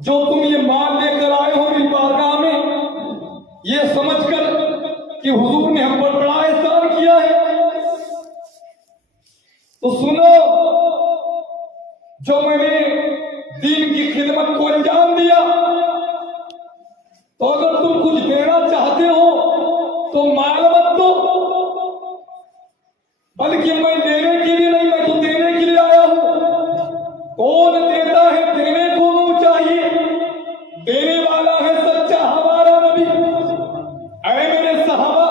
جو تم یہ مال لے کر آئے ہو میری بارگاہ میں، یہ سمجھ کر کہ حضور نے ہم پر بڑا احسان کیا ہے، تو سنو، جو میں نے دین کی خدمت کو انجام دیا، تو اگر تم کچھ دینا چاہتے ہو تو مال مت دو، بلکہ میں دینے کے لیے نہیں، میں تو دینے کے لیے آیا ہوں۔ کون دیتا ہے؟ دینے کو منہ چاہیے، دینے والا ہے سچا ہمارا نبی۔ اے میرے صحابہ،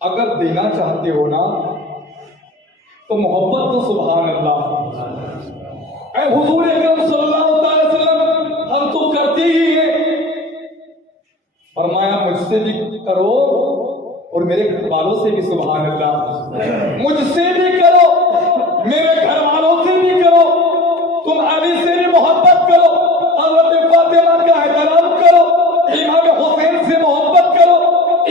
اگر دینا چاہتے ہو نا تو محبت تو سبحان اللہ، اے حضور اکرم صلی اللہ علیہ وسلم، ہم تو کرتے ہی ہیں۔ فرمایا مجھ سے بھی کرو اور میرے گھر والوں سے بھی، سبحان اللہ، مجھ سے بھی کرو، میرے گھر والوں سے بھی کرو، تم علی سے بھی محبت کرو، حضرت فاطمہ کا احترام کرو، امام حسین سے محبت کرو،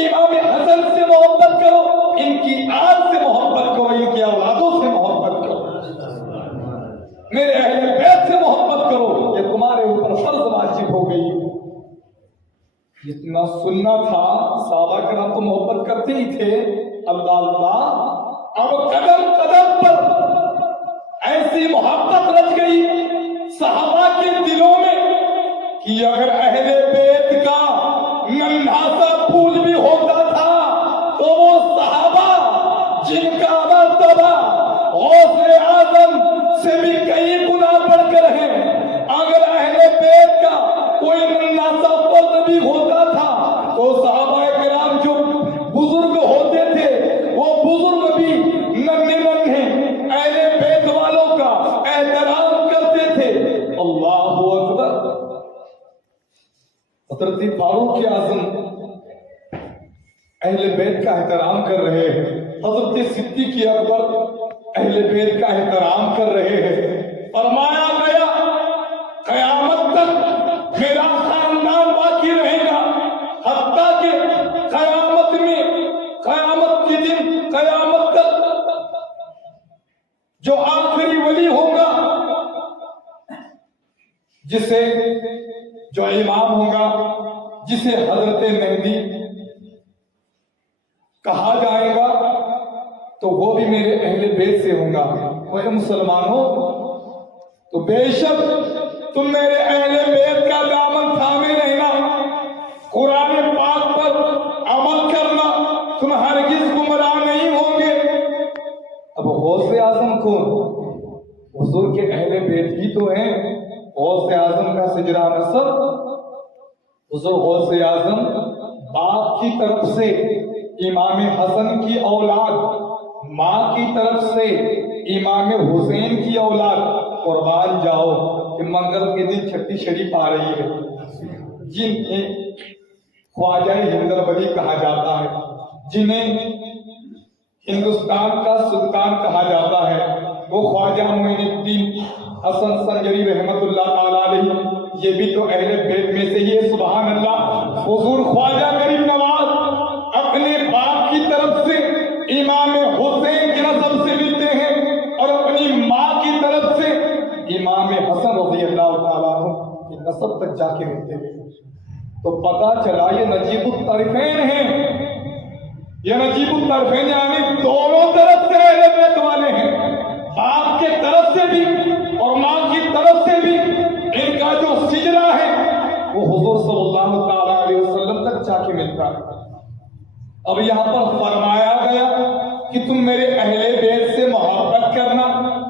امام حسن سے محبت کرو، ان کی آل سے محبت کرو، ان کی اولادوں سے محبت کرو، میرے اہل بیت سے محبت کرو، یہ تمہارے اوپر فرض واجب ہو گئی۔ جتنا سننا تھا صحابہ کرام تو محبت کرتے ہی تھے، اللہ اب قدم قدم پر ایسی محبت رچ گئی صحابہ کے دلوں میں کہ اگر اہل بیت کا ننھا سا پھول بھی ہوتا تھا تو وہ صحابہ جن کا مرتبہ غوث اعظم سے بھی کئی گنا بڑھ کر ہے، اگر اہل بیت کا کوئی ننھا سا فرد بھی ہوتا تھا تو صحابہ کرام جو بزرگ ہوتے تھے وہ بزرگ بھی ننھے ننھے اہل بیت والوں کا احترام کرتے تھے۔ اللہ اکبر۔ حضرت فاروق اعظم اہل بیت کا احترام کر رہے ہیں، حضرت صدیق اکبر اہل بیت کا احترام کر رہے ہیں۔ فرمایا گیا قیامت تک میرا خاندان باقی رہے گا، حتیٰ کہ قیامت میں، قیامت کے دن، قیامت تک جو آخری ولی ہوگا، جسے جو امام ہوگا، جسے حضرت مہدی کہا جائے گا، تو وہ بھی میرے اہل بیت سے ہوگا۔ وہ مسلمانوں، تو بے شک تم میرے اہل بیت کا دامن تھامے رہنا، قرآن پاک پر عمل کرنا، تم ہرگز گمراہ نہیں ہوں گے۔ اب غوث اعظم کون؟ حضور کے اہل بیت ہی تو ہیں۔ غوث اعظم کا سجرہ نسب، حضور غوث اعظم باپ کی طرف سے امام حسن کی اولاد، ماں کی طرف سے امام حسین کی اولاد۔ قربان جاؤ کہ منگل کے دن چھٹی شریف آ رہی ہے، جنہیں خواجہ ہندر بلی کہا جاتا ہے، جنہیں ہندوستان کا سلطان کہا جاتا ہے، وہ خواجہ معین الدین حسن سنجری رحمت اللہ تعالیٰ علیہ، یہ بھی تو اہل بیت میں سے ہی ہے، سبحان اللہ۔ حضور خواجہ غریب نواز اپنے باپ کی طرف سے امام حسین کے نسب سے ملتے ہیں اور اپنی ماں کی طرف سے امام حسن رضی اللہ تعالیٰ عنہ کی نسب تک جا کے ملتے ہیں۔ تو پتا چلا یہ نجیب الطرفین ہیں، یہ نجیب الطرفین یعنی دونوں طرف سے اہل بیت والے ہیں، باپ کے طرف سے بھی اور ماں کی طرف سے بھی۔ ان کا جو سجرہ ہے وہ حضور صلی اللہ تعالیٰ علیہ وسلم تک جا کے ملتا ہے۔ اب یہاں پر فرمایا گیا کہ تم میرے اہل بیت سے محبت کرنا،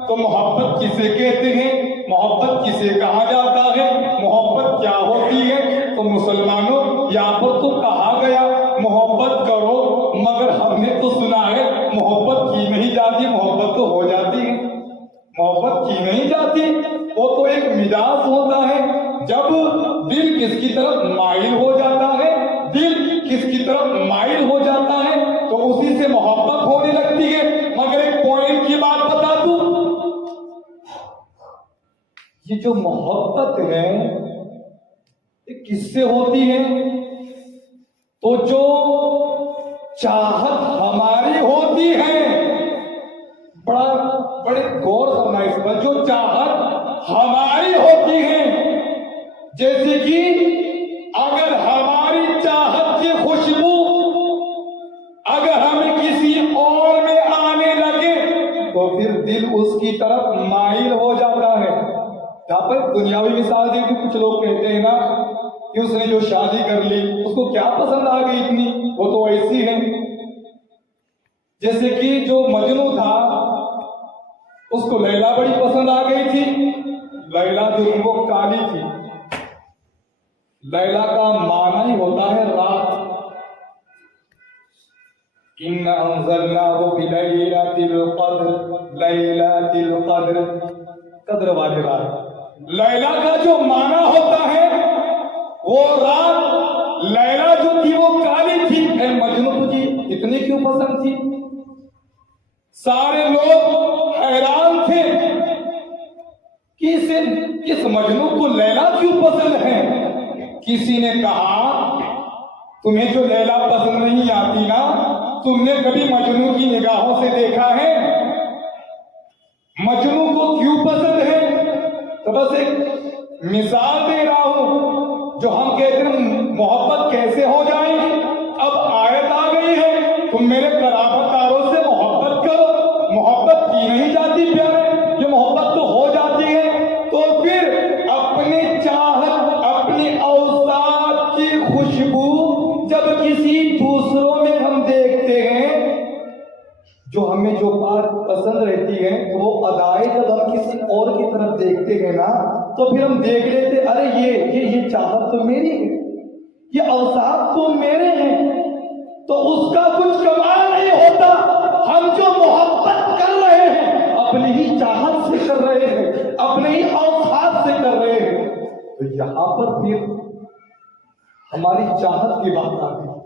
تو محبت کسے کہتے ہیں؟ محبت کسے کہا جاتا ہے؟ محبت کیا ہوتی ہے؟ تو مسلمانوں، یہاں پر تو کہا گیا محبت کرو، مگر ہم نے تو سنا ہے محبت کی نہیں جاتی، محبت تو ہو جاتی ہے، محبت کی نہیں جاتی، وہ تو ایک مزاج ہوتا ہے۔ جب دل کس کی طرف مائل ہو جاتا ہے، دل کس کی طرف مائل ہو جاتا ہے تو اسی سے محبت ہونے لگتی ہے۔ مگر ایک پوائنٹ کی بات بتا دوں، یہ جو محبت ہے یہ کس سے ہوتی ہے؟ تو جو چاہت ہماری ہوتی ہے، بڑے غور کرنا اس پر، جو چاہت ہماری ہوتی ہے جیسے کہ اگر ہماری چاہت کی خوشبو اگر ہمیں کسی اور میں آنے لگے تو پھر دل اس کی طرف مائل ہو جاتا ہے. یہاں پر دنیاوی مثال دی کہ کچھ لوگ کہتے ہیں نا کہ اس نے جو شادی کر لی اس کو کیا پسند آ گئی اتنی، وہ تو ایسی ہے. جیسے کہ جو مجنو تھا اس کو لیلا بڑی پسند آ گئی تھی. لیلا جو تھی وہ کالی تھی. لیلا کا معنی ہی ہوتا ہے رات. اِنَّا أَنزَلْنَاهُ فِي لَيْلَةِ الْقَدْرِ لَيْلَةِ الْقَدْرِ قدر والے رات. لیلا کا جو معنی ہوتا ہے وہ رات. لیلا جو تھی وہ کالی تھی. اے مجنو تجھے اتنی کیوں پسند تھی؟ سارے لوگ حیران تھے کہ اس مجنو کو لیلا کیوں پسند ہے. کسی نے کہا تمہیں جو لیلا پسند نہیں آتی نا، تم نے کبھی مجنو کی نگاہوں سے دیکھا ہے؟ مجنو کو کیوں پسند ہے؟ تو بس ایک مثال دے رہا ہوں. جو ہم کہتے ہیں محبت کیسے ہو جائے گی، اب آیت آ گئی ہے تم میرے قرابت داروں سے محبت کرو. محبت کی نہیں جاتی پیارے، یہ محبت تو ہو جاتی ہے. تو پھر اپنی چاہت اپنی اوصاف کی خوشبو جب کسی دوسروں میں ہم دیکھتے ہیں، جو ہمیں جو بات پسند رہتی ہے وہ ادائے جب ہم کسی اور کی طرف دیکھتے ہیں نا تو پھر ہم دیکھ لیتے ارے یہ چاہت تو میری ہے، یہ اوصاف تو میرے ہیں. تو اس کا کچھ کمال نہیں ہوتا. ہم جو محبت کر رہے ہیں اپنی ہی چاہت سے کر رہے ہیں، اپنے ہی اوصاف سے کر رہے ہیں. تو یہاں پر پھر ہماری چاہت کی بات آتی ہے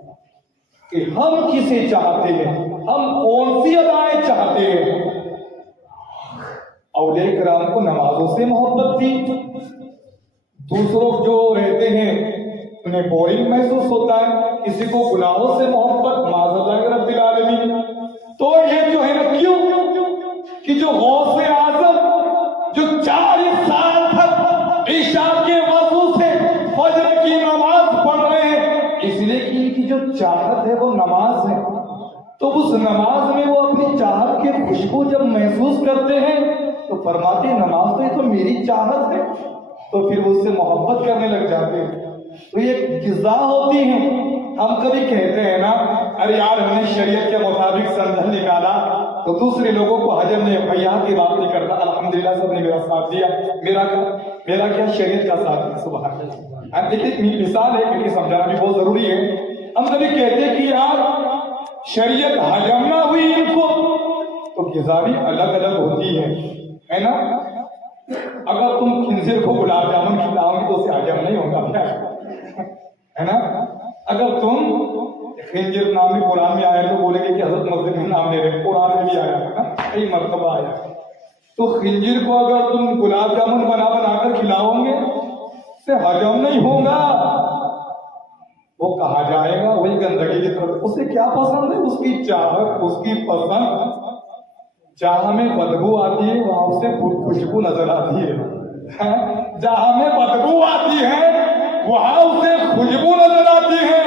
کہ ہم کسے چاہتے ہیں، ہم کون سی ادائیں چاہتے ہیں. اولیاء کرام کو نمازوں سے محبت تھی. دوسروں جو رہتے ہیں انہیں بورنگ محسوس ہوتا ہے. کسی کو گناہوں سے محبت، معاذ اللہ رب العالمین. تو یہ جو ہے نا کیوں کہ جو غوث اعظم جو 40 سال تک عشاء کے وضو سے فجر کی نماز پڑھ رہے ہیں، اس لیے کہ ان کی جو چاہت ہے وہ نماز ہے. تو اس نماز میں وہ اپنی چاہت کی خوشبو جب محسوس کرتے ہیں تو فرماتے ہیں نماز تو یہ تو میری چاہت ہے. تو پھر اس سے محبت کرنے لگ جاتے ہیں. تو یہ غذا ہوتی ہے. ہم کبھی کہتے ہیں نا ارے یار ہم نے شریعت کے مطابق سندھن نکالا تو دوسرے لوگوں کو حجم نے بھیا کی بات نہیں کرتا. الحمدللہ سب نے میرا ساتھ دیا. میرا کیا شریعت کا ساتھ ہے. سبحان اللہ. دیکھیے مثال ہے کیونکہ سمجھانا بھی بہت ضروری ہے. ہم کبھی کہتے کہ یار شریعت حجم نہ ہوئی ان کو تو غذا بھی الگ الگ ہوتی ہے نا. اگر تم خنزیر کو گلاب جامن کھلاؤ گے تو اسے حجم نہیں ہوگا ہے نا. اگر تم خنزیر نام بھی قرآن میں آیا تو بولے گے کہ حضرت مسجد میں نام لے رہے، قرآن میں بھی آیا ہے نا، کئی مرتبہ آیا. تو خنزیر کو اگر تم گلاب جامن بنا کر کھلاؤ گے اسے حجم نہیں ہوگا. وہ کہا جائے گا وہی گندگی کی طرف. اسے کیا پسند ہے؟ اس کی چاہت، اس کی پسند. جہاں میں بدبو آتی ہے وہاں اسے خوشبو نظر آتی ہے. جہاں میں بدبو آتی ہے وہاں اسے خوشبو نظر آتی ہے.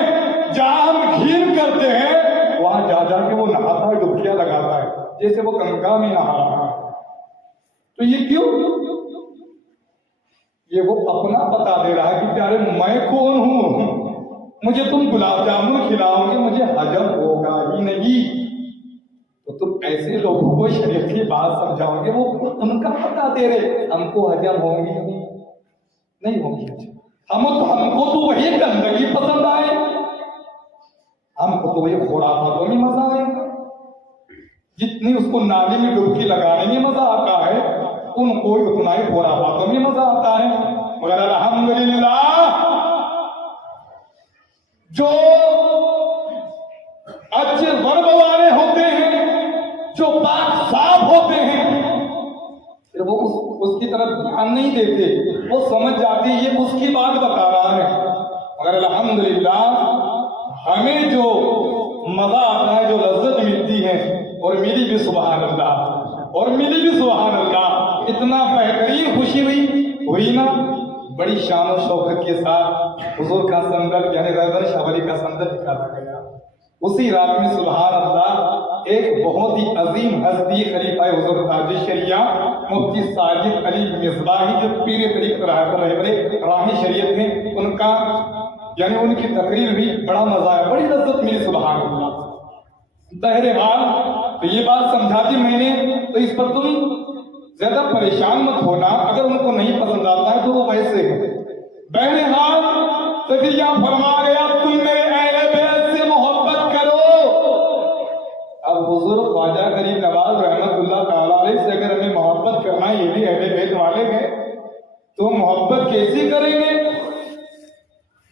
جہاں ہم گھین کرتے ہیں وہاں جا کے وہ نہاتا ہے، ڈبکیاں لگاتا ہے جیسے وہ گنگا میں نہا رہا ہے. تو یہ کیوں؟ یہ وہ اپنا بتا دے رہا ہے کہ پیارے میں کون ہوں. مجھے تم گلاب جامن کھلاؤ گے مجھے حجم ہوگا ہی نہیں. تو تم ایسے لوگوں کو شریعت کی بات سمجھاؤ گے وہ ان کا بتا دے رہے ہم کو حجم ہوں گی نہیں ہوں گی. ہم کو تو وہی گندگی پسند آئے، ہم کو تو وہی خرافاتوں میں مزہ آئے گا. جتنی اس کو نالی میں ڈبکی لگانے میں مزہ آتا ہے ان کو اتنا ہی خرافاتوں میں مزہ آتا ہے. مگر الحمدللہ جو اچھے ضرب والے ہوتے ہیں، جو پاک صاف ہوتے ہیں، پھر وہ اس کی طرف دھیان نہیں دیتے. وہ سمجھ جاتے یہ اس کی بات بتا رہا ہے. مگر الحمدللہ ہمیں جو مزہ آتا ہے، جو لذت ملتی ہے، اور ملی بھی سبحان اللہ، اور ملی بھی سبحان اللہ. اتنا بہترین خوشی ہوئی نا بڑی شان و شوکت کے ساتھ حضور کا صندل یعنی رہبر شاہ ولی کا صندل نکالا گیا. اسی رات میں سبحان اللہ ایک بہت ہی عظیم ہستی خلیفہ حضور تاج شریعہ مفتی ساجد علی مصباحی جو پیر طریقت رہبر راہ شریعت ہیں ان کا یعنی ان کی تقریر بھی بڑا مزہ آیا, بڑی لذت ملی سبحان اللہ. بہرحال تو یہ بات سمجھا دی میں نے, تو اس پر تم زیادہ پریشان مت ہونا, اگر ان کو نہیں پسند آتا ہے تو وہ ویسے ہے. بہرحال تو پھر یہاں فرما گیا تم میرے اہل بیت سے محبت کرو. اب حضور خواجہ غریب نواز رحمت اللہ تعالیٰ علیہ سے اگر ہمیں محبت کرنا ہے, یہ بھی اہل بیت والے ہیں, تو محبت کیسی کریں گے؟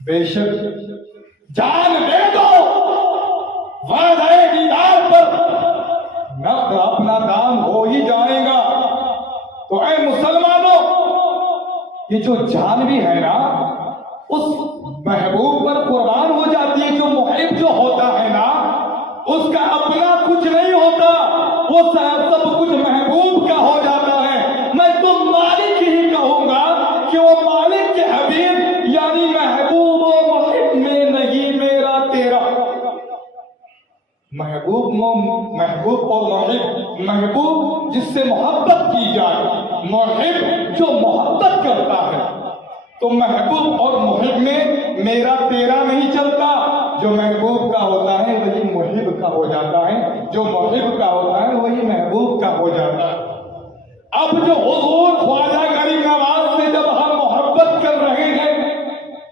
بے شک جان دے دو وعدہ دیدار پر, نقد اپنا کام ہو ہی جائے گا. تو اے مسلمانوں, یہ جو جان بھی ہے نا اس محبوب پر قربان ہو جاتی ہے. جو محب جو ہوتا ہے نا اس کا اپنا کچھ نہیں ہوتا, وہ سب کچھ محبوب کا ہو جاتا ہے. میں تو مالک ہی کہوں گا کہ وہ مالک کے حبیب یعنی محبوب و محب میں نہیں میرا تیرا. محبوب اور محب, محبوب جس سے محبت کی جائے, محب جو محبت کرتا ہے. تو محبوب اور محب میں میرا تیرا نہیں چلتا. جو محبوب کا ہوتا ہے وہی محب کا ہو جاتا ہے, جو محب کا ہوتا ہے وہی محبوب کا ہو جاتا ہے. اب جو حضور خواجہ غریب نواز سے جب ہم محبت کر رہے ہیں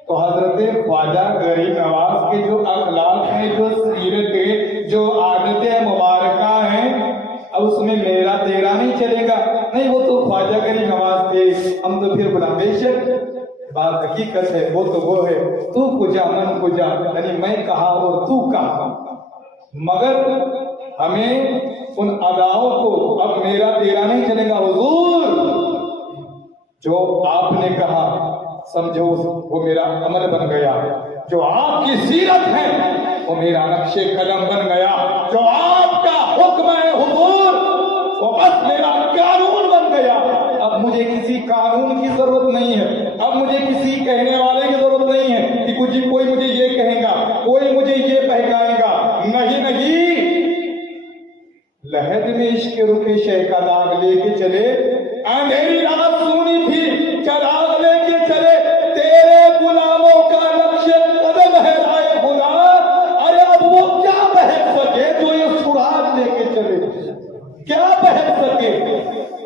تو حضرت خواجہ غریب نواز کے جو اخلاق ہیں, جو سیرت ہے, جو عادتیں مبارکہ ہیں, اب اس میں میرا تیرا نہیں چلے گا. نہیں, وہ تو خواجہ غریب نواز تھے, ہم تو پھر بلا. بے شک بات حقیقت ہے, وہ تو وہ ہے, تو کجا من کجا, یعنی میں کہا اور تو کہا. مگر ہمیں ان اداؤں کو اب میرا تیرا نہیں چلے گا. حضور جو آپ نے کہا سمجھو وہ میرا عمل بن گیا, جو آپ کی سیرت ہے وہ میرا نقش قدم بن گیا, جو آپ کا حکم ہے حضور وہ بس میرا قانون بن گیا. اب مجھے کسی قانون کی ضرورت نہیں ہے, اب مجھے کسی کہنے والے کی ضرورت نہیں ہے کہ کوئی مجھے یہ کہے گا, کوئی مجھے یہ بہکائے گا. نہیں نہیں, لہد میں عشق رخ شہ کا داغ لے کے چلے, اندھیری رات سونی تھی چراغ لے کے چلے, تیرے غلاموں کا نقش قدم ہے رائے خدا. ارے اب وہ کیا بہک سکے جو یہ سراغ لے کے چلے, کیا بہک سکے؟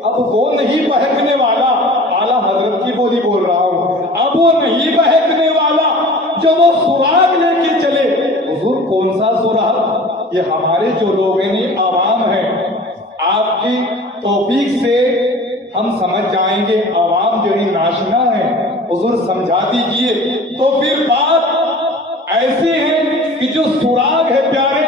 اب وہ نہیں بہکنے والا, اعلیٰ حضرت کی بولی بول رہا ہوں, اب وہ نہیں بہکنے والا جو وہ سراغ لے کے چلے. حضور کون سا سراغ؟ یہ ہمارے جو لوگ ہیں عوام ہیں, آپ کی توفیق سے ہم سمجھ جائیں گے. عوام جو ہی ناشنا ہے, حضور سمجھا دیجئے. تو پھر بات ایسی ہے کہ جو سراغ ہے پیارے,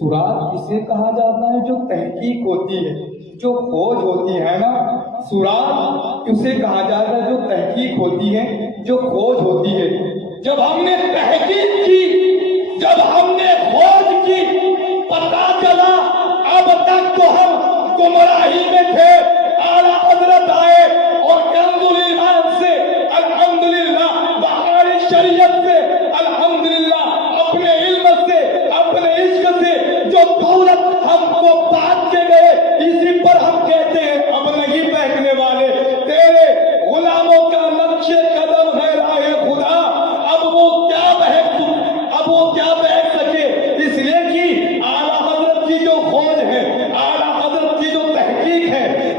سراغ کسے کہا جاتا ہے؟ جو تحقیق ہوتی ہے, جو کھوج ہوتی ہے نا, سراغ اسے کہا جاتا ہے جو تحقیق ہوتی ہے, جو کھوج ہوتی ہے. جب ہم نے تحقیق کی, جب ہم نے کھوج کی, پتا چلا اب تک تو ہم گمراہی میں تھے, اعلیٰ حضرت آئے اور کنز ایمان سے الحمدللہ, بہار شریعت سے الحمدللہ, اپنے علم سے اپنے عشق سے جو دولت ہم کو بات کے گئے, اسی پر ہم کہتے ہیں اب نہیں بہکنے والے. تیرے غلاموں کا نقش قدم ہے راہ خدا, اب وہ کیا بہک سکے؟ اس لیے کہ اعلیٰ حضرت کی جو کھوج ہے, اعلیٰ حضرت کی جو تحقیق ہے,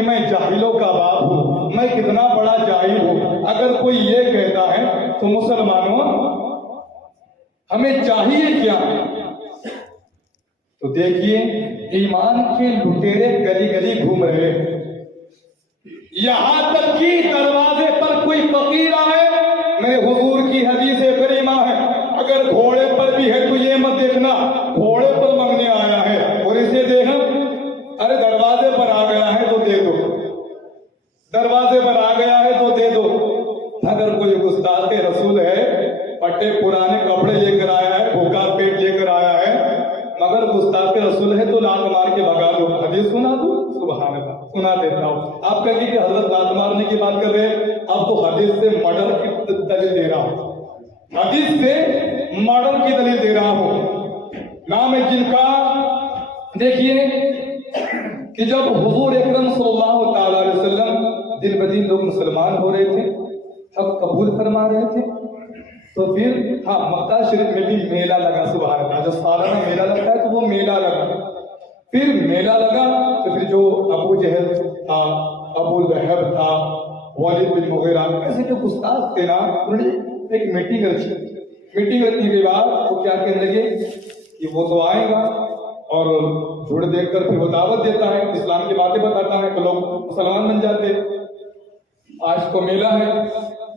کہ میں جاہلوں کا باپ ہوں، میں کتنا بڑا جاہل ہوں۔ اگر کوئی یہ کہتا ہے تو مسلمانوں ہمیں چاہیے کیا؟ تو دیکھیے ایمان کے لٹیرے گلی گلی گھوم رہے ہیں، یہاں تک کہ دروازے پر کوئی فقیر آئے، میرے حضور کی حدیث کریمہ ہے اگر گھوڑے پر بھی ہے تو یہ مت دیکھنا گھوڑے پر مانگنے آیا ہے، اور اسے دیکھنا ارے دروازے پر آ گیا ہے تو دے دو، دروازے پر آ گیا ہے تو دے دو۔ اگر کوئی گستاخ رسول ہے، پٹے پرانے کپڑے لے کر آیا ہے، بھوکا پیٹ لے کر آیا ہے، مگر گستاخ رسول ہے تو لات مار کے بھگا دو۔ حدیث سنا دو، سبحان اللہ، سنا دیتا ہوں۔ آپ کہیں گے کہ حضرت لات مارنے کی بات کر رہے ہیں، اب تو حدیث سے مرڈر کی دلیل دے رہا ہوں، حدیث سے مرڈر کی دلیل دے رہا ہوں۔ نام ہے جن کا دیکھیے کہ جب حضور اکرم صلی اللہ تعالی علیہ وسلم دن بدن لوگ مسلمان ہو رہے تھے، حق قبول فرما رہے تھے، تو پھر مکہ شریف میں بھی میلہ لگا، سبحان اللہ، جو سالانہ میلہ لگتا ہے تو وہ میلہ لگا۔ پھر میلہ لگا تو پھر جو ابو جہل تھا، ابو لہب تھا، والد بن مغیرہ، ایسے جو گستاخ تھے نا، انہوں نے ایک میٹنگ رکھی۔ میٹنگ رکھنے کے بعد وہ کیا کہنے لگے کہ وہ تو آئے گا اور جھوٹ دیکھ کر پھر وہ دعوت دیتا ہے، اسلام کی باتیں بتاتا ہے تو لوگ مسلمان بن جاتے۔ آج تو میلہ ہے،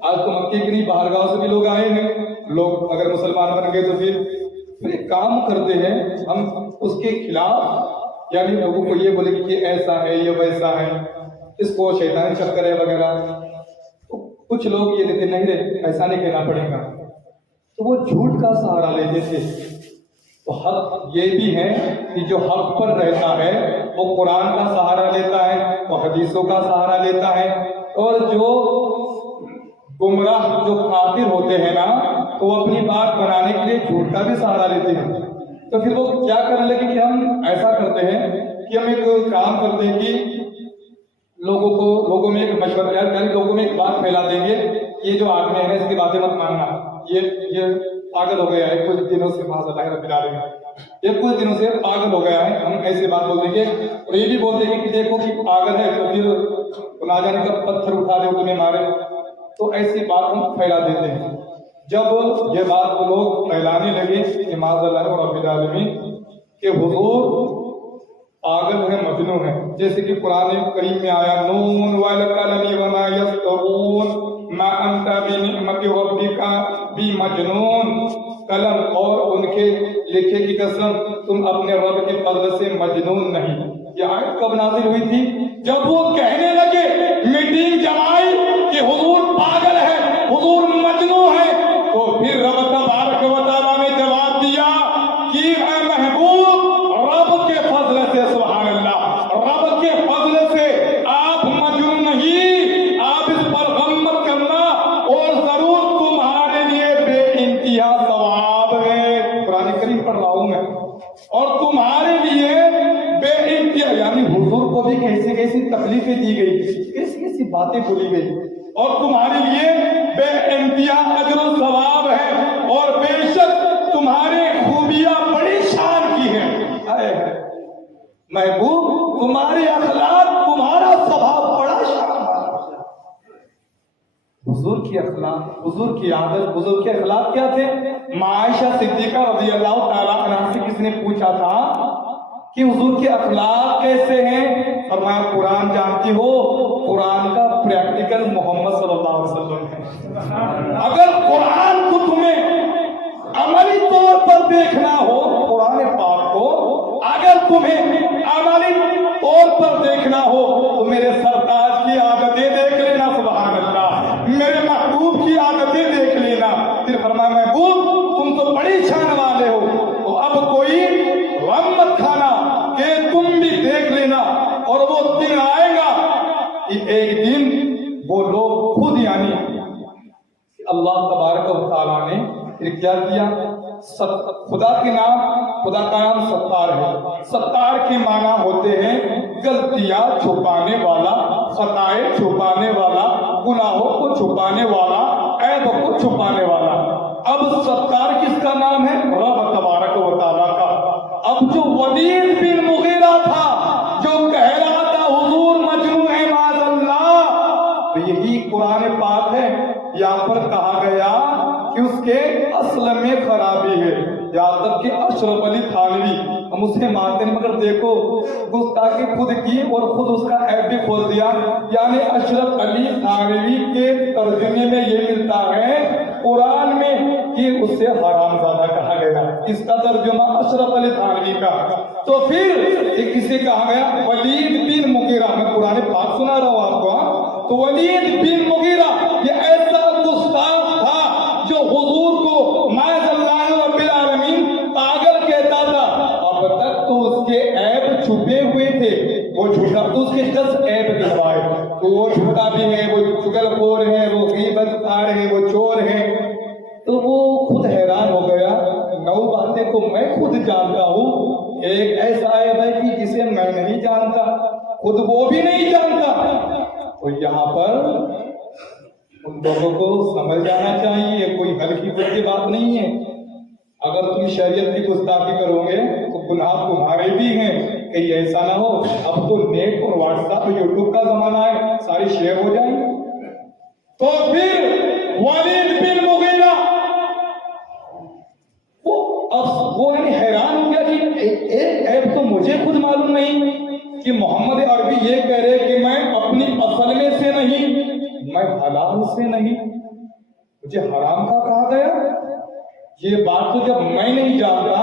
آج تو مکے کی نہیں باہر گاؤں سے بھی لوگ آئے ہیں، لوگ اگر مسلمان بن گئے تو پھر ایک کام کرتے ہیں ہم اس کے خلاف، یعنی لوگوں کو یہ بولے کہ یہ ایسا ہے، یہ ویسا ہے، اس کو شیطانی چکر ہے وغیرہ۔ کچھ لوگ یہ دیتے نہیں رہے، ایسا نہیں کہنا پڑے گا، تو وہ جھوٹ کا سہارا لیتے تھے۔ تو حق یہ بھی ہے کہ جو حق پر رہتا ہے وہ قرآن کا سہارا لیتا ہے، وہ حدیثوں کا سہارا لیتا ہے، اور جو گمراہ جو کافر ہوتے ہیں نا تو وہ اپنی بات بنانے کے لیے جھوٹ کا بھی سہارا لیتے ہیں۔ تو پھر وہ کیا کرنے لگے کہ ہم ایسا کرتے ہیں کہ ہم ایک کام کرتے ہیں کہ لوگوں میں ایک مشورہ، یعنی لوگوں میں ایک بات پھیلا دیں گے، یہ جو آدمی ہے اس کی باتیں مت ماننا، یہ پاگل ہو گیا ہے، کچھ دنوں سے معاذ اللہ رب العالمین، یہ کچھ دنوں سے پاگل ہو گیا ہے، ہم ایسی بات بول دیں گے، اور یہ بھی بول دیں گے کہ دیکھو کہ پاگل ہے تو پھر نہ جانے کا پتھر اٹھا دے تمہیں مارے، تو ایسی بات ہم پھیلا دیتے ہیں۔ جب یہ بات وہ لوگ پھیلانے لگے کہ معاذ اللہ رب العالمین کہ حضور پاگل ہے، مجنون ہے، جیسے کہ قرآن کریم میں آیا نون والقلم وما یسطرون ما انت بنعمت ربک بمجنون، قلم اور ان کے لکھے کی قسم تم اپنے رب کے فضل سے مجنون نہیں۔ یہ آیت کب نازل ہوئی تھی؟ جب وہ کہنے لگے، میٹنگ جمائی کہ حضور پاگل ہے، حضور مجنون ہے، تو پھر رب تبارک و تعالیٰ نے جواب دیا کہ اے محبوب، رب کے فضل سے، سبحان اللہ، رب کے فضل سے آپ مجنون نہیں، آپ اس پر غم مت کرنا، اور ضرور تمہارے لیے بے انتہا ثواب ہے۔ قرآن کریم پڑھ رہا ہوں میں، اور تمہارے لیے بے انتہا، یعنی حضور کو بھی کیسی کیسی تکلیفیں دی گئی، کیسی کیسی باتیں بولی گئی، اور تمہارے لیے بے انتہا اجر و ثواب ہے، اور بے شک تمہارے خوبیاں بڑی شان کی ہیں۔ محبوب تمہارے اخلاق، تمہارا ثواب بڑا شاندار ہے۔ حضور کی اخلاق، حضور کی عادت، حضور کے اخلاق کیا تھے؟ عائشہ صدیقہ رضی اللہ تعالیٰ عنہا سے کس نے پوچھا تھا کہ حضور کے اخلاق کیسے ہیں؟ فرمایا قرآن جانتی ہو، قرآن کا پریکٹیکل محمد صلی اللہ علیہ وسلم ہے۔ اگر قرآن کو تمہیں عملی طور پر دیکھنا ہو، قرآن پاک کو اگر تمہیں عملی طور پر دیکھنا ہو تو میرے سرتاج کی عادتیں دیکھ لینا، سبحان اللہ، میرے محبوب کی عادتیں دیکھ لینا۔ پھر فرمایا محبوب تم تو بڑی شان والے ہو، تو اب کوئی غم مت کھانا کہ تم بھی دیکھ لینا، اور وہ دن آئے گا کہ ایک دن وہ لوگ خود، یعنی اللہ تبارک و تعالیٰ نے پھر کیا کیا؟ خدا کے نام، خدا کا نام ستار ہے، ستار کے معنی ہوتے ہیں غلطیاں چھپانے والا، خطائیں چھپانے والا، گناہوں کو چھپانے والا، عیبوں کو چھپانے والا۔ اب ستار کس کا نام ہے؟ رب تبارک و تعالیٰ کا۔ اب جو ولید بن مغیرہ تھا، جو کہہ رہا تھا حضور مجنون ہے، ادب کے اشرف علی تھانوی، ہم اسے مانتے ہیں مگر دیکھو گستاخی خود کی اور خود اس کا ایپ بھی کھول دیا. یعنی اشرف علی تھانوی کے ترجمے میں یہ ملتا ہے قرآن میں کہ اس سے حرام زادہ کہا گیا، اس کا ترجمہ اشرف علی تھانوی کا. تو پھر کسی کہا گیا ولید بن مغیرہ، میں قرآن پاک سنا رہا ہوں آپ کو. تو ولید بن مغیرہ یہ ایسا گستاخ تھا جو حضور کو معاذ اللہ رب العالمین پاگل کہتا تھا. اب تک تو اس کے عیب چھپے ہوئے تھے، وہ جھوٹا تو اس کے 10 عیب دکھوائے تو وہ جھوٹا بھی ہے، وہ چغلخور ہے، وہ غیبت کار ہے، وہ چور ہے. تو وہ خود حیران ہو گیا، 9 باتیں کو میں خود جانتا ہوں، ایک ایسا عیب ہے کہ جسے میں نہیں جانتا، خود وہ بھی نہیں جانتا. تو یہاں پر ان لوگوں کو سمجھ جانا چاہیے، کوئی ہلکی پھلکی بات نہیں ہے. اگر تم شریعت کی گستاخی کرو گے تو گناہ تمہارے بھی ہیں، کہیں ایسا نہ ہو اب تو نیٹ اور واٹس ایپ اور یوٹیوب کا زمانہ ہے، ساری شیئر ہو جائیں. تو پھر ولید بن مغیرہ وہ حیران ہو گیا کہ ایک عیب تو مجھے خود معلوم نہیں کہ محمد عربی یہ کہہ رہے کہ میں اپنی اصل میں سے نہیں، میں حلال سے نہیں، مجھے حرام کا کہا گیا. یہ بات تو جب میں نہیں جانتا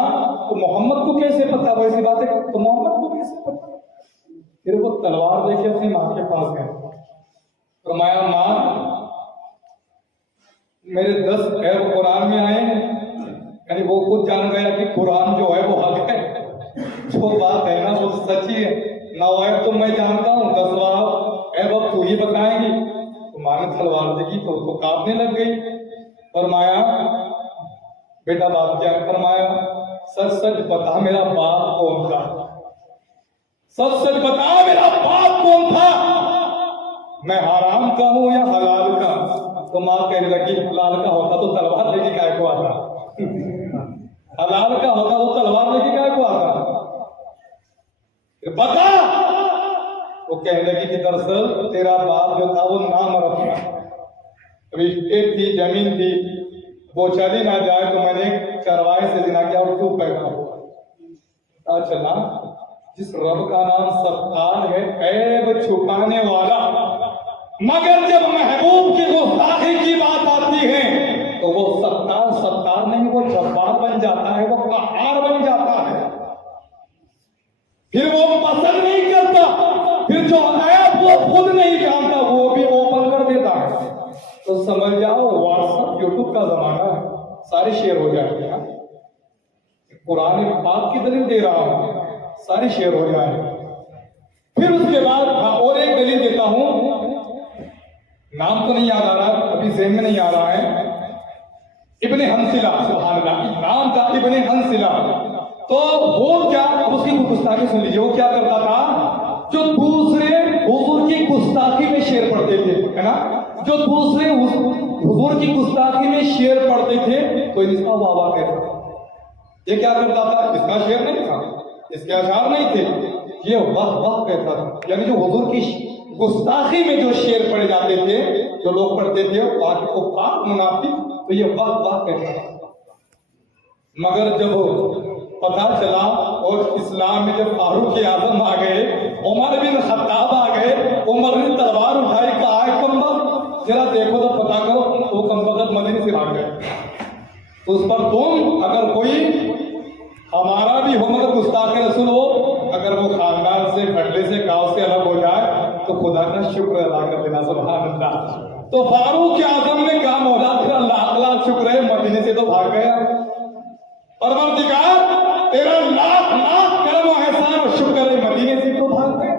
تو محمد کو کیسے پتا؟ ویسی بات ہے تو محمد کو کیسے پتا؟ پھر وہ تلوار لے کے اپنی ماں کے پاس گئے، فرمایا ماں میرے 10 عیب قرآن میں آئے ہیں. یعنی وہ خود جان گیا کہ قرآن جو ہے وہ حق ہے، جو بات ہے نا وہ سچی ہے. 9 عیب تو میں جانتا ہوں، 10 عیب اب تو ہی بتائیں گی. تو ماں نے تلوار دیکھی تو اس کو کاپنے لگ گئی. فرمایا بیٹا بات کیا؟ فرمایا سچ سچ بتا میرا باپ کون تھا، سچ سچ بتا میرا باپ کون تھا، میں حرام کا ہوں یا حلال کا؟ تو ماں کہنے لگی حلال کا ہوتا تو تلوار لے کے کائے کو آتا، حلال کا ہوتا تو تلوار لے کے کائے کو آتا، بتا. وہ کہنے لگی کہ دراصل تیرا باپ جو تھا وہ نامرد تھا، اسٹیٹ تھی، زمین تھی، وہ چلی نہ جائے تو میں نے چرواہے سے زنا کیا اور تو پیدا ہوا. پتا چلا جس رب کا نام ستار ہے، عیب چھپانے والا، مگر جب محبوب کی گستاخی کی بات آتی ہے تو وہ ستار نہیں، وہ جبار بن جاتا ہے، وہ قہار بن جاتا ہے. پھر وہ پسند نہیں کرتا، پھر جو عیب وہ خود نہیں جانتا وہ بھی اوپن کر دیتا ہے. تو سمجھ جاؤ واٹس ایپ یوٹیوب کا زمانہ ہے، ساری شیئر ہو جائے گی. قرآن پاک کی دلیل دے رہا ہوں، ساری شیئر ہو جائے. پھر اس کے بعد اور ایک دلیل دیتا ہوں، نام تو نہیں یاد آ رہا، ابھی ذہن میں نہیں آ رہا ہے. ابن حنظلہ، سبحان اللہ، نام تھا ابن حنظلہ. تو وہ کیا، اس کی گستاخی سن لیجیے، وہ کیا کرتا تھا، جو دوسرے حضور کی گستاخی میں شعر پڑھتے تھے، ہے نا، جو دوسرے حضور کی گستاخی میں شعر پڑھتے تھے تو اس کا واہ واہ کہتا تھا. یہ کیا کرتا تھا، اس کا شعر نہیں تھا، اس کے اشعار نہیں تھے، یہ واہ واہ کہتا تھا. یعنی جو حضور کی گستاخی میں جو شعر پڑھے جاتے تھے، جو لوگ پڑھتے تھے باقی کفار منافق، تو یہ واہ واہ کہتا تھا. مگر جب پتا چلا اور اسلام میں جب فاروق اعظم آ گئے، عمر بن خطاب آ گئے، عمر نے تلوار اٹھائی، کہا ہے کمبخت ذرا دیکھو تو پتا کرو، وہ کمبخت مدینے سے بھاگ گئے. تو اس پر تم اگر کوئی ہمارا بھی ہو مگر گستاخ رسول ہو، اگر وہ خاندان سے کھٹلے سے گاؤں سے الگ ہو جائے تو خدا کا شکر ادا کر دینا، سبحان اللہ. تو فاروق اعظم نے کہا مولا تیرا لاکھ لاکھ شکر ہے، مدینے سے تو بھاگ گیا، پروردگار تیرا لاکھ لاکھ کرم و احسان اور شکر ہے، مدینے سے تو بھاگ گیا.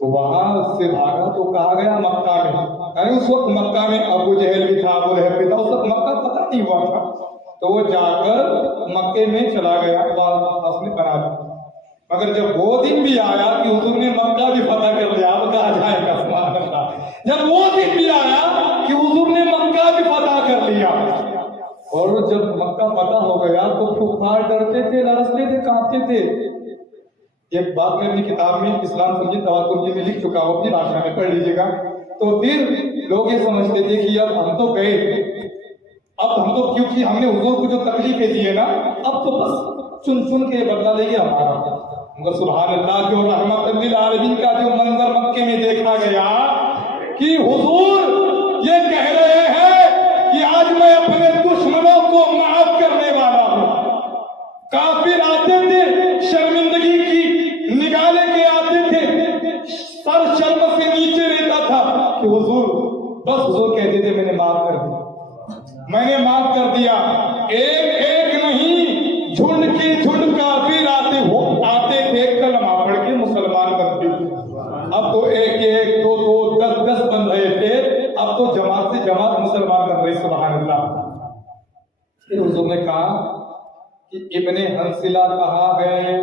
تو وہاں سے بھاگا تو کہا گیا مکہ میں، یعنی اس وقت مکہ میں ابو جہل بھی تھا، ابو لہب بھی تھا، اس وقت مکہ پتہ نہیں ہوا تھا. تو وہ جا کر مکے میں چلا گیا، اپنے بنا دیا. مگر جب وہ دن بھی آیا کہ حضور نے مکہ بھی فتح کر لیا، اب کہا جائے گا سبحان اللہ. جب وہ دن بھی آیا کہ حضور نے مکہ بھی فتح کر لیا، اور جب مکہ فتح ہو گیا تو کفار ڈرتے تھے، لرزتے تھے، کانپتے تھے. ایک بات میں اپنی کتاب میں اسلام سمجھی تواتر میں لکھ چکا ہوں، اپنی بھاشا میں پڑھ لیجیے گا. تو پھر لوگ یہ سمجھتے تھے کہ اب ہم تو گئے، اب ہم تو کیونکہ ہم نے حضور کو جو تکلیفیں دی ہے نا، اب تو بس چن چن کے بدلہ لے گیا ہمارا. مگر سبحان اللہ جو رحمت للعالمین کا جو منظر مکے میں دیکھا گیا کہ حضور یہ کہہ رہے ہیں کہ آج میں اپنے دشمنوں کو معاف کرنے والا ہوں. کافر آتے تھے شرمندگی کی نگاہ لے کے آتے تھے، سر شرم سے نیچے رہتا تھا کہ حضور، بس حضور کہتے تھے میں نے معاف کر دیا، میں نے معاف کر دیا. ایک ایک نہیں، جھنڈ کے جھنڈ کافر آتے تھے، کلمہ پڑھ کے مسلمان بنتے تھے. اب تو ایک ایک دو دو 10 بن رہے تھے، اب تو جماعت سے جماعت مسلمان بن رہے. سبحان اللہ. پھر حضور نے کہا کہ ابن حنظلہ کہاں گئے؟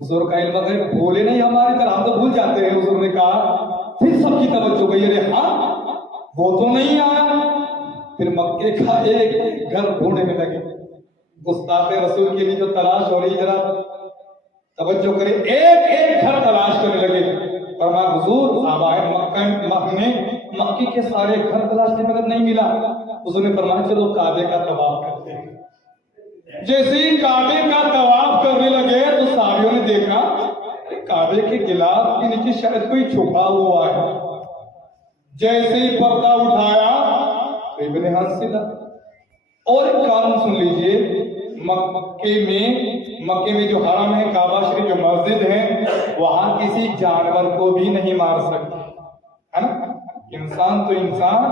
حضور کا علم ہے، بھولے نہیں ہماری طرح، ہم تو بھول جاتے ہیں. حضور نے کہا، پھر سب کی توجہ گئی، ارے ہاں وہ تو نہیں آیا. پھر مکے کا ایک گھر ڈھونڈنے میں لگے. گستاخ رسول کے لیے جو تلاش ہو رہی، ذرا توجہ کرے، ایک ایک گھر تلاش کرنے لگے. فرمایا حضور آبائے مکے کے سارے گھر تلاش کرنے مگر نہیں ملا. حضور نے فرمایا چلو کعبے کا طواف کرتے ہیں. جیسے ہی کعبے کا طواف کرنے لگے تو صحابیوں نے دیکھا کعبے کے غلاف کے نیچے شاید کوئی چھپا ہوا ہے. جیسے ہی پردہ اٹھایا تو ابن حنظلہ. اور ایک قانون سن لیجئے، مکے میں جو حرم ہے، کعبہ شریف جو مسجد ہے، وہاں کسی جانور کو بھی نہیں مار سکتے، ہے نا. انسان تو انسان،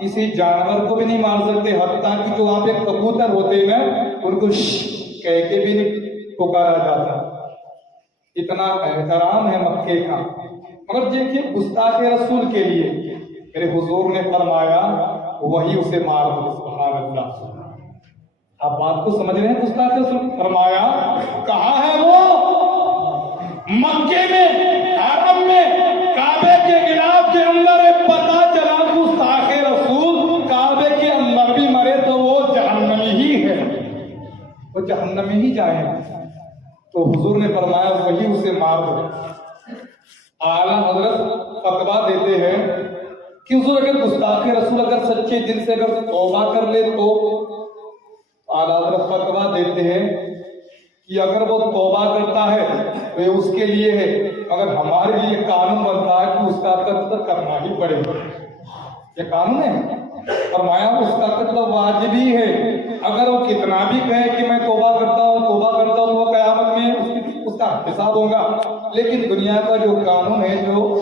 کسی جانور کو بھی نہیں مار سکتے. حتیٰ کہ جو وہاں پہ کبوتر ہوتے ہیں ان کو کہہ کے بھی نہیں پکارا جاتا. اتنا احترام ہے مکے کا. مگر دیکھیے گستاخ رسول کے لیے میرے حضور نے فرمایا وہی اسے مار دو. سبحان اللہ. آپ بات کو سمجھ رہے ہیں؟ گستاخ رسول فرمایا کہاں ہے وہ؟ مکے میں، حرم میں، کعبے کے غلاف کے اندر. پتا چلا گستاخ رسول کعبے کے اندر بھی مرے تو وہ جہنمی ہی ہے، وہ جہنمی ہی جائے. تو حضور نے فرمایا وہی اسے مار دو. اعلیٰ حضرت فتویٰ دیتے ہیں کہ حضور اگر گستاخ رسول اگر سچے دل سے اگر توبہ کر لے تو اعلیٰ حضرت فتویٰ دیتے ہیں کہ اگر وہ توبہ کرتا ہے تو یہ اس کے لیے ہے، اگر ہمارے لیے قانون بنتا ہے کہ اس کا قتل کرنا ہی پڑے گا. یہ قانون ہے. فرمایا اس کا قتل واجبی ہے. اگر وہ کتنا بھی کہے کہ میں توبہ کرتا ہوں تو وہ قیامت میں اس کا حساب ہوگا. لیکن دنیا کا جو قانون ہے، جو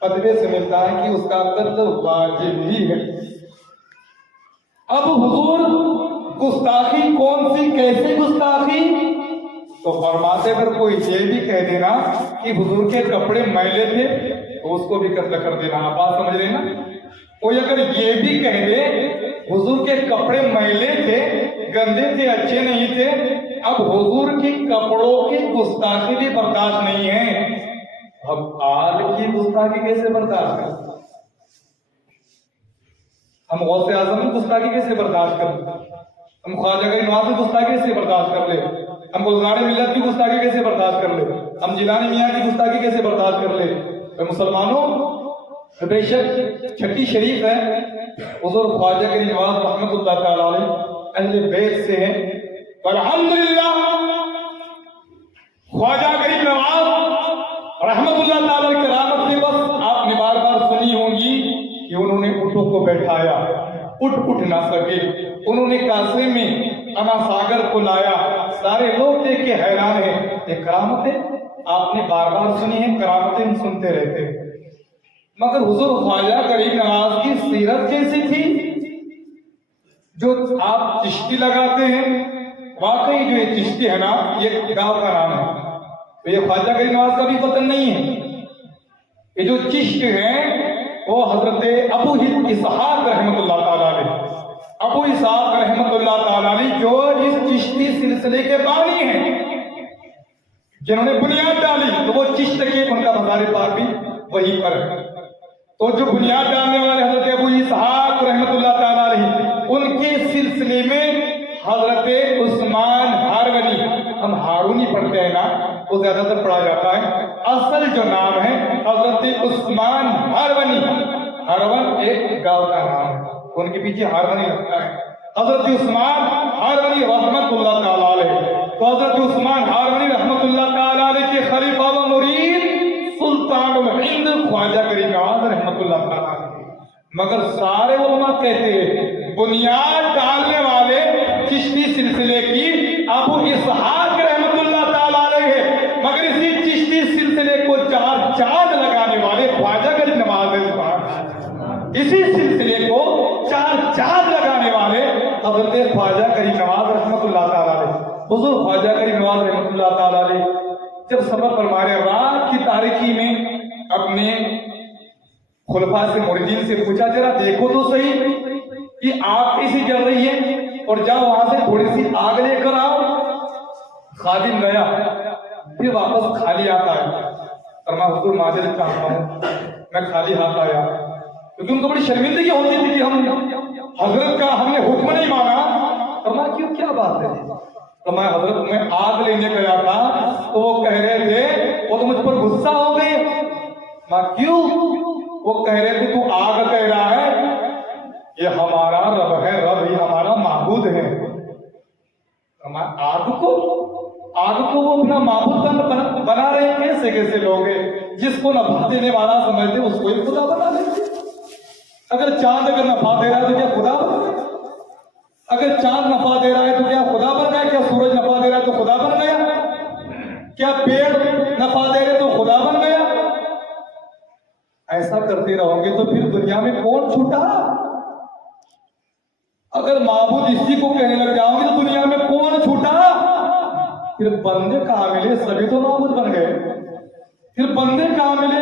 فتوے سے ملتا ہے کہ اس کا قتل واجب ہی ہے. اب حضور گستاخی کون سی، کیسے گستاخی؟ تو فرماتے اگر کوئی یہ بھی کہہ دینا کہ حضور کے کپڑے میلے تھے تو اس کو بھی قتل کر دینا. آپ بات سمجھ رہے ہیں نا. کوئی اگر یہ بھی کہہ دے حضور کے کپڑے میلے تھے، گندے تھے، اچھے نہیں تھے، اب حضور کی کپڑوں کی گستاخی بھی برداشت نہیں ہے. اب آل کی گستاخی کیسے برداشت کریں؟ ہم غوث اعظم کی گستاخی کیسے برداشت کریں؟ ہم خواجہ غریب نواز کی گستاخی کیسے برداشت کر لے؟ ہم گلزار ملت کی گستاخی کیسے برداشت کر لے؟ ہم جیلانی میاں کی گستاخی کیسے برداشت کر لے؟ مسلمانوں بے شک چھٹی شریف ہے، حضور خواجہ غریب نواز رحمۃ اللہ تعالی علیہ اہل بیت سے ہیں. الحمدللہ خواجہ غریب نواز رحمۃ اللہ تعالی کی کرامت کی بس آپ نے بار بار سنی ہوں گی کہ انہوں نے اونٹوں کو بیٹھایا، اٹھ نہ سکے. انہوں نے کاسے میں انا ساگر کو لایا، سارے لوگ دیکھ کے حیران ہیں. یہ کرامتیں آپ نے بار بار سنی ہیں، کرامتیں ہم سنتے رہتے ہیں. مگر حضور خواجہ غریب نواز کی سیرت کیسی تھی؟ جو آپ چشتی لگاتے ہیں، واقعی جو یہ چشتی ہے نا، یہ گاؤں کا نام ہے، تو یہ خواجہ غریب نواز کا بھی وطن نہیں ہے. یہ جو چشت ہیں وہ حضرت ابو اسحاق رحمۃ اللہ تعالیٰ علیہ، ابو اسحاق رحمۃ اللہ تعالیٰ علیہ جو اس چشتی سلسلے کے بانی ہیں، جنہوں نے بنیاد ڈالی، تو وہ چشت کے ان کا مزار پاک بھی وہیں پر ہے. تو جو بنیاد ڈالنے والے حضرت ابو اسحاق رحمۃ اللہ تعالیٰ علیہ، ان کے سلسلے میں حضرت عثمان ہارونی، ہم ہارونی پڑھتے ہیں نا، وہ زیادہ تر پڑھا جاتا ہے، اصل جو نام ہے حضرت عثمان ہارونی. ہرون ایک گاؤں کا نام ہے. ان کے پیچھے ہارمونی لگتا ہے. حضرت عثمان ہارمونی رحمت اللہ تعالیٰ علیہ. تو حضرت عثمان ہارمونی رحمت اللہ تعالیٰ علیہ کے خلیفہ و مرید سلطان الہند خواجہ غریب نواز رحمت اللہ تعالیٰ علیہ. مگر سارے علماء کہتے ہیں بنیاد ڈالنے والے چشتی سلسلے کی ابو اسحاق رحمت اللہ تعالیٰ علیہ ہے، مگر اسی چشتی سلسلے کو چار چاند لگانے والے خواجہ غریب نواز ہے. اسی سلسلے کو چار چاند لگانے والے حضرت خواجہ غریب نواز رحمت اللہ تعالیٰ علیہ. حضور خواجہ غریب نواز رحمت اللہ تعالیٰ علیہ جب سفر فرمانے رات کی تاریکی میں اپنے خلفاء سے مریدین سے پوچھا ذرا دیکھو تو صحیح کہ آگ کیسی جل رہی ہے اور جاؤ وہاں سے تھوڑی سی آگ لے کر آؤ. خادم گیا پھر واپس خالی آتا ہے. فرمایا حضور معذرت چاہتا ہوں میں خالی ہاتھ آیا، کیونکہ ان کو بڑی شرمندگی ہوتی تھی کہ ہم حضرت کا ہم نے حکم نہیں مانا. فرمایا کیوں کیا بات ہے؟ فرمایا حضرت میں آگ لینے گیا تھا تو وہ کہہ رہے تھے وہ تو مجھ پر غصہ ہو گئے. میں کیوں؟ وہ کہہ رہے تھے تو آگ کہہ رہا ہے یہ ہمارا رب ہے، رب ہی ہمارا معبود ہے. آگ کو وہ اپنا معبود بنا رہے ہیں. کیسے کیسے لوگ ہیں جس کو نفع دینے والا سمجھتے اس کو ہی خدا بنا لیتے. اگر چاند اگر نفع دے رہا ہے تو کیا خدا بن گیا؟ اگر چاند نفع دے رہا ہے تو کیا خدا بن گیا؟ کیا سورج نفع دے رہا ہے تو خدا بن گیا؟ کیا پیڑ نفع دے رہے تو خدا بن گیا؟ ایسا کرتے رہو گے تو پھر دنیا میں کون چھوٹا؟ اگر معبود اسی کو کہنے لگ جاؤ گے تو دنیا میں کون چھوٹا؟ پھر بندے کہاں ملے؟ سبھی تو معبود بن گئے. پھر بندے کہاں ملے؟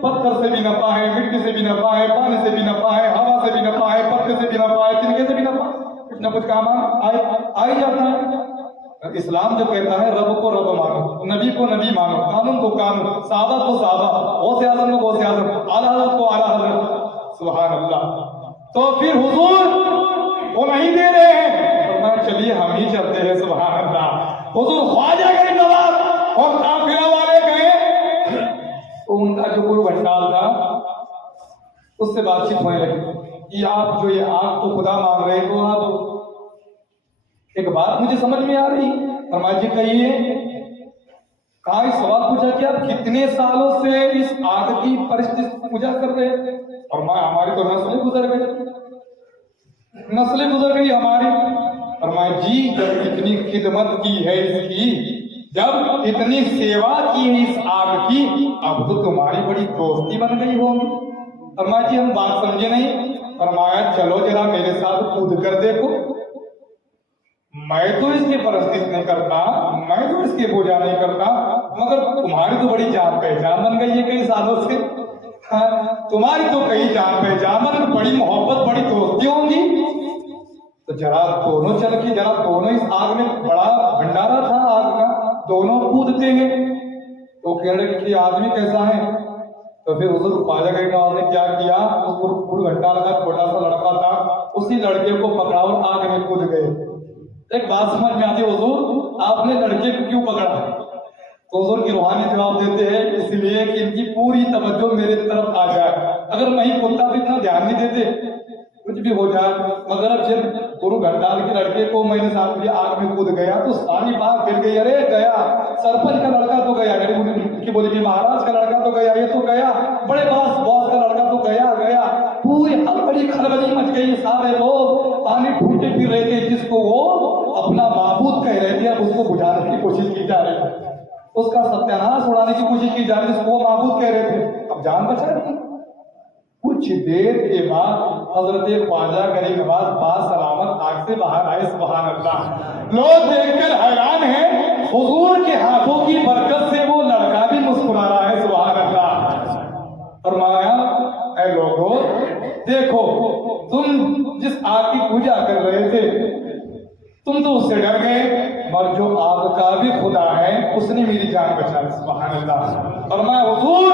پتھر سے بھی نفع ہے، مٹی سے بھی نفع ہے، پانی سے بھی نفع ہے، ہوا سے بھی نفع ہے، پتے سے بھی نفع ہے، تنکے سے بھی نفع ہے. کچھ نہ کچھ کام آ ہی جاتا ہے. اسلام جو کہتا ہے رب کو رب مانو، نبی کو نبی مانو، قانون کو قانون، صحابہ کو صحابہ، غوث اعظم کو غوث اعظم، اعلیٰ حضرت کو اعلیٰ حضرت. سبحان اللہ. تو پھر حضور وہ نہیں دے رہے ہیں، فرمایا چلیے ہم ہی چلتے ہیں. سبحان اللہ. حضور خواجہ غریب نواز اور قافلہ والے گئے تو ان کا جو گرو گھنٹال تھا اس سے بات چیت ہونے لگی کہ آپ جو یہ آگ کو خدا مان رہے تو آپ ایک بات مجھے سمجھ میں آ رہی. فرمایا جی کہیے. کہا اس سوال پوچھا کہ آپ کتنے سالوں سے اس آگ کی پرست پوجا کر رہے ہیں؟ فرمایا ہماری تو نسلیں گزر گئی ہماری. فرمایا جی جب اتنی خدمت کی ہے اس کی، جب اتنی سیوا کی ہے اس آگ کی، اب تو تمہاری بڑی دوستی بن گئی ہوگی. فرمایا جی ہم بات سمجھے نہیں. فرمایا چلو ذرا میرے ساتھ کود کر دیکھو. میں تو اس کی پرستش نہیں کرتا، میں تو اس کی پوجا نہیں کرتا، مگر تمہاری تو بڑی جان پہچان بن گئی ہے کئی سالوں سے. تمہاری تو کئی جان پہچان بن، بڑی محبت بڑی دوستی ہوں گی. تو ذرا دونوں چل کے ذرا دونوں اس آگ میں بڑا بھنڈارا تھا آگ کا، دونوں کودتے ہیں. تو کہہ رہے کہ آدمی کیسا ہے؟ تو پھر حضور خواجہ غریب نواز نے کیا کیا، اس گرو گھنٹال کا چھوٹا سا لڑکا تھا، اسی لڑکے کو پکڑا اور آگ میں کود گئے. ایک بات سمجھ میں آتی حضور آپ نے لڑکے کو کیوں پکڑا؟ تو حضور کی روحانی جواب دیتے ہیں اس لیے کہ ان کی پوری توجہ میرے طرف آ جائے. اگر نہیں کھلتا تو اتنا دھیان نہیں دیتے، کچھ بھی ہو جائے. مگر اب جب گرو گھنٹال کے لڑکے کو میں نے ساتھ لیا آگ میں کود گیا تو ساری بات پھر گئی. ارے گیا سرپنچ کا لڑکا تو گیا، کی بولی کہ مہاراج کا لڑکا تو گیا، یہ تو گیا بڑے باس کا لڑکا تو گیا. پوری بڑی کھلبلی مچ گئی. سارے لوگ پانی ڈھونڈتے پھر رہے تھے جس کو وہ اپنا معبود کہہ رہے تھے. اب اس کو بجھانے کی کوشش کی جا رہی ہے، اس کا ستیاناش اڑانے کی کوشش کی جا رہی ہے جس کو وہ معبود کہہ رہے تھے. اب جان بچا رہی. کچھ دیر کے بعد حضرت خواجہ غریب نواز باسلامت آگ سے باہر آئے. سبحان اللہ. لوگ دیکھ کر حیران ہیں. حضور کے ہاتھوں کی برکت سے وہ لڑکا بھی مسکرا رہا ہے. سبحان اللہ. فرمایا اے لوگوں دیکھو تم جس آگ کی پوجا کر رہے تھے تم تو اس سے ڈر گئے، مگر جو آگ کا بھی خدا ہے اس نے میری جان بچا لی. سبحان اللہ. فرمایا حضور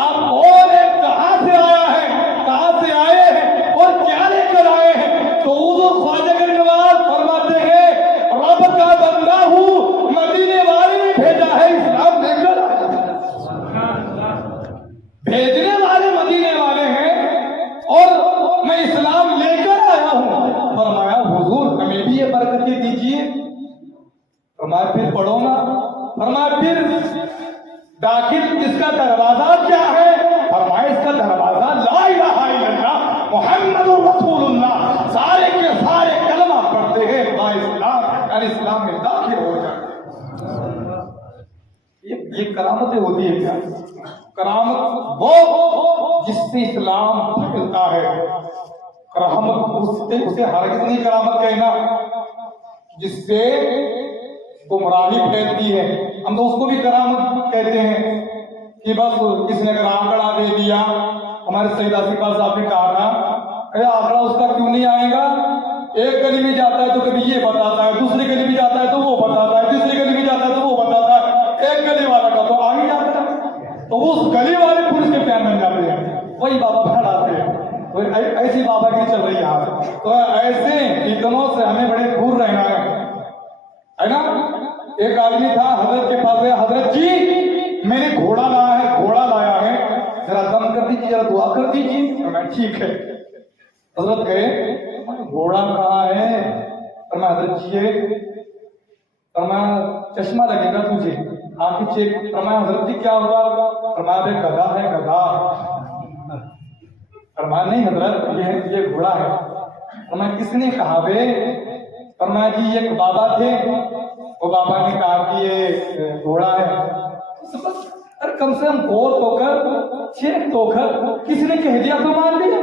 آپ کون ہیں، کہاں سے آیا ہے، کہاں سے آئے ہیں اور کیا لے کر آئے ہیں؟ تو حضور خواجہ غریب نواز فرماتے ہیں رب کا بندہ ہوں، مدینے والے نے بھیجا ہے اسلام لے کر. بھیجنے والے مدینے والے ہیں اور میں اسلام لے کر فرمایا پھر پڑھو نا. فرمایا پھر داخل اس کا دروازہ کیا ہے؟ فرمایا اس کا دروازہ لا الہ الا اللہ محمد رسول اللہ. سارے کے سارے کلمہ پڑھتے ہیں با اسلام یعنی اسلام میں داخل ہو جاتے ہیں. یہ کرامتیں ہوتی ہے کیا؟ کرامت وہ جس سے اسلام پھیلتا ہے. کرامت اسے ہرگز نہیں کرامت کہنا جس سے گمراہی پھیلتی ہے. ہم تو اس کو بھی کرامت کہتے ہیں کہ بس کسی نے اگر آنکڑا دے دیا. ہمارے سید آصف صاحب نے کہا تھا اے آنکڑا اس کا کیوں نہیں آئے گا؟ ایک گلی میں جاتا ہے تو کبھی یہ بتاتا ہے, دوسری گلی میں جاتا ہے تو وہ بتاتا ہے, تیسری گلی میں جاتا ہے تو وہ بتاتا ہے. ایک گلی والا کا تو آ ہی جاتا ہے, تو اس گلی والے پولیس کے فین بن جاتے ہیں, وہی بابا پڑھاتے ہیں. ایسی بابا کی چل رہی ہے. تو ایسے اتنوں سے ہمیں بڑے دور رہنا ہے نا. ایک آدمی تھا حضرت کے پاس گیا, حضرت جی میں نے گھوڑا لایا ہے ذرا دم کر دیجیے, ذرا دعا کر دیجیے. میں ٹھیک ہے. حضرت گئے, گھوڑا کہاں ہے؟ فرمایا حضرت جی ہے. فرمایا چشمہ لگے گا تجھے, آنکھیں چیک. فرمایا حضرت جی کیا ہوا؟ فرمایا بے گدھا ہے گدھا. فرمایا نہیں حضرت یہ گھوڑا ہے. فرمایا کس نے کہا بے؟ فرمایا جی یہ ایک بابا تھے, وہ بابا نے کہا کہ یہ گھوڑا ہے. ارے کم سے کم غور تو کر, چیک تو کر, کسی نے کہہ دیا تو مان لیا.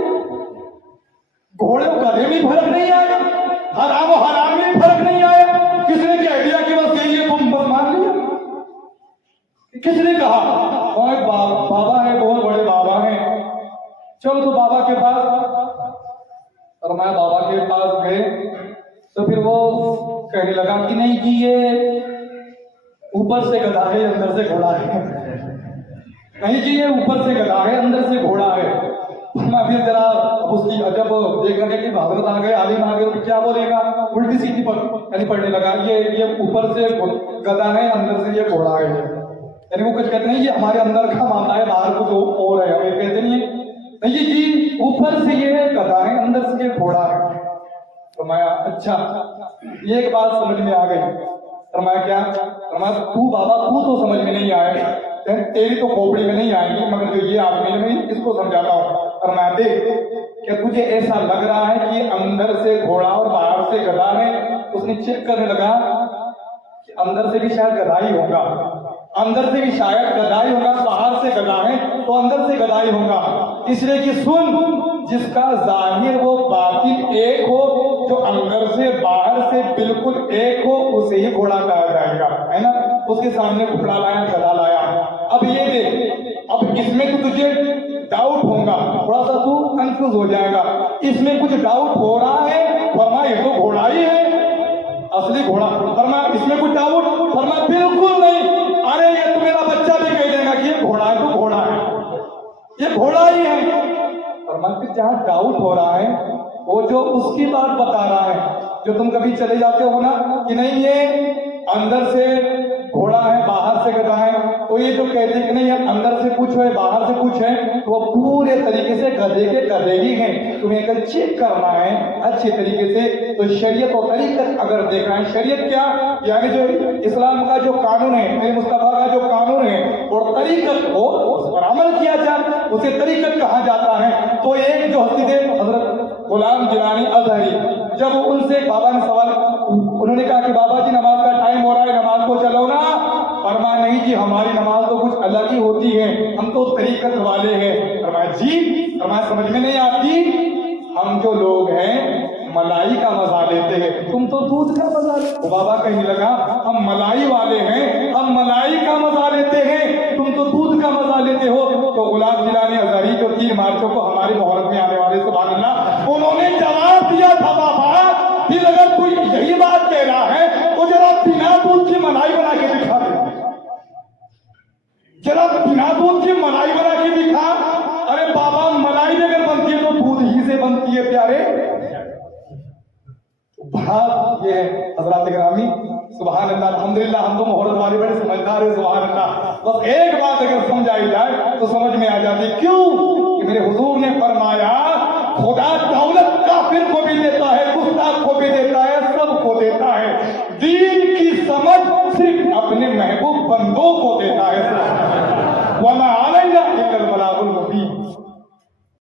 گھوڑے و گدھے میں فرق نہیں آیا, حرام و حرام میں فرق نہیں آیا. کسی نے کہہ دیا کہ بس یہی ہے تم بس مان لیا. کس نے کہا؟ وہ ایک بابا ہے, بہت بڑے بابا ہیں, چلو تو بابا کے پاس. اور میں بابا کے پاس گئے تو پھر وہ کہنے لگا کہ نہیں جی یہ اوپر سے گدھا ہے اندر سے گھوڑا ہے. نہیں جی یہ اوپر سے گدھا ہے اندر سے گھوڑا ہے. میں پھر ذرا اس کی جب دیکھا کہ حضرت آ گئے, عالم آ گئے, تو کیا بولے گا؟ الٹی سیدھی یعنی پڑھنے لگا یہ اوپر سے گدھا ہے اندر سے یہ گھوڑا ہے. یعنی وہ کچھ کہتے ہیں یہ ہمارے اندر کا معاملہ ہے, باہر کچھ اور ہے. ہمیں کہتے نہیں ہے نہیں جی اوپر سے یہ گدھا ہے اندر سے یہ گھوڑا ہے. فرمایا اچھا یہ ایک بات سمجھ میں آ گئی. فرمایا کیا؟ فرمایا تو بابا تو سمجھ میں نہیں آئے, تیری تو کھوپڑی میں نہیں آئیں گی, مگر جو یہ آدمی میں اس کو سمجھاتا ہوں. فرمایا دیکھ کیا تجھے ایسا لگ رہا ہے کہ اندر سے گھوڑا اور باہر سے گدھا ہے؟ اس نے چیک کرنے لگا کہ اندر سے بھی شاید گدھا ہی ہوگا, اندر سے بھی شاید گدھا ہی ہوگا, باہر سے گدھا ہے تو اندر سے گدھا ہی ہوگا. اس لیے کہ سن, جس کا ظاہر وہ باطن ایک ہو, جو اندر سے باہر سے بالکل ایک ہو, اسے ہی گھوڑا کہا جائے گا, ہے نا. اس کے سامنے گھوڑا لایا, گدھا لایا. اب یہ دیکھ, اب اس میں تو تجھے ڈاؤٹ ہوگا, تھوڑا سا تو کنفیوز ہو جائے گا. اس میں کچھ ڈاؤٹ ہو رہا ہے, فرمایا یہ تو گھوڑا ہی ہے, اصلی گھوڑا. فرمایا اس میں کچھ ڈاؤٹ؟ فرمایا بالکل نہیں. ارے یہ تو میرا بچہ بھی کہہ دے گا کہ یہ گھوڑا ہے تو گھوڑا ہے, یہ گھوڑا ہی ہے. فرمایا پھر جہاں ڈاؤٹ ہو رہا ہے وہ جو اس کی بات بتا رہا ہے, جو تم کبھی چلے جاتے ہو نا کہ نہیں یہ اندر سے گھوڑا ہے باہر سے گدھا ہے, تو یہ جو کہتے ہیں کہ نہیں اندر سے کچھ ہے باہر سے کچھ ہے, تو وہ پورے طریقے سے گدھے کے گدھے ہی ہیں. تمہیں اگر چیک کرنا ہے اچھے طریقے سے تو شریعت اور طریقت اگر دیکھنا ہے. شریعت کیا یعنی جو اسلام کا جو قانون ہے, میرے مصطفیٰ کا جو قانون ہے, اور طریقت کو اس پر عمل کیا جائے, اسے طریقت کہا جاتا ہے. تو ایک جو حسین حضرت غلام جیلانی ازہری, جب ان سے بابا نے سوال, انہوں نے کہا کہ بابا جی نماز کا ٹائم ہو رہا ہے, نماز کو چلو نا. فرمایا نہیں جی ہماری نماز تو کچھ الگ ہی ہوتی ہے, ہم تو طریقت والے ہیں. فرمایا جی, فرمایا سمجھ میں نہیں آتی, ہم جو لوگ ہیں ملائی کا مزہ لیتے ہیں, تم تو دودھ کا مزہ لیتے. بابا کہنے لگا ہم ملائی والے ہیں, ہم ملائی کا مزہ لیتے ہیں, تم تو دودھ کا مزہ لیتے ہو. تو غلام جیلانی ازہری جو 3 مارچوں کو ہماری محرم میں آنے والے سبحان اللہ, انہوں نے جواب دیا تھا بابا پھر اگر کوئی یہی بات کہہ رہا ہے تو ذرا بنا دودھ کی ملائی بنا کے دکھا دے, ذرا بنا دودھ کی ملائی بنا کے دکھا. ارے بابا ملائی اگر بنتی ہے تو دودھ ہی سے بنتی ہے پیارے. بات یہ ہے حضرات گرامی, سبحان اللہ الحمدللہ, ہم تو محرم والے بڑے سمجھدار ہیں, سبحان اللہ. بس ایک بات اگر سمجھائی جائے تو سمجھ میں آ جاتی. کیوں کہ میرے حضور نے فرمایا خدا دولت کافر کو بھی دیتا ہے, گستاخ کو بھی دیتا ہے, سب کو دیتا ہے. دین کی سمجھ روک ہو